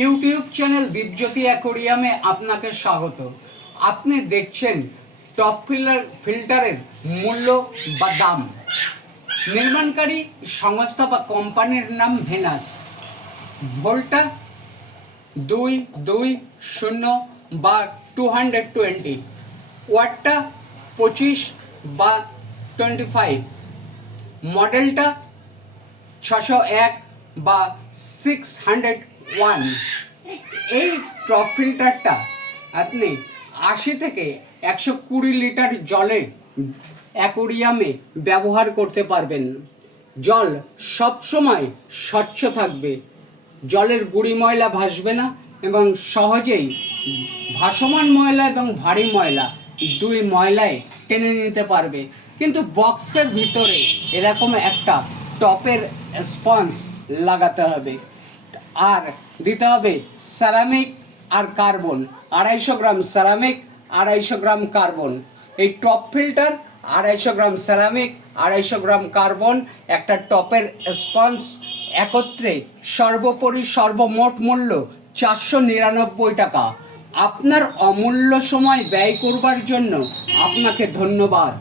YouTube channel Dipjyoti অ্যাকোরিয়ামে আপনাকে স্বাগত। আপনি দেখছেন টপ ফিল্টারের মূল্য বা দাম। নির্মাণকারী সংস্থা বা কোম্পানির নাম ভেনাস। ভোল্টটা 220 বা 220, ওয়াটটা 25 বা 25, মডেলটা 601 বা 601। এই টপ ফিল্টারটা আপনি 80 থেকে 120 লিটার জলে অ্যাকোরিয়ামে ব্যবহার করতে পারবেন। জল সবসময় স্বচ্ছ থাকবে, জলের গুঁড়ি ময়লা ভাসবে না এবং সহজেই ভাসমান ময়লা এবং ভারী ময়লা দুই ময়লাই টেনে নিতে পারবে। কিন্তু বক্সের ভিতরে এরকম একটা টপের স্পঞ্জ লাগাতে হবে, আর দিতে হবে সেরামিক আর কার্বন, 250 গ্রাম সেরামিক, 250 গ্রাম কার্বন। এই টপ ফিল্টার, 250 গ্রাম সেরামিক, 250 গ্রাম কার্বন, একটা টপের স্পঞ্জ একত্রে সর্বোপরি সর্বমোট মূল্য 499 টাকা। আপনার অমূল্য সময় ব্যয় করবার জন্য আপনাকে ধন্যবাদ।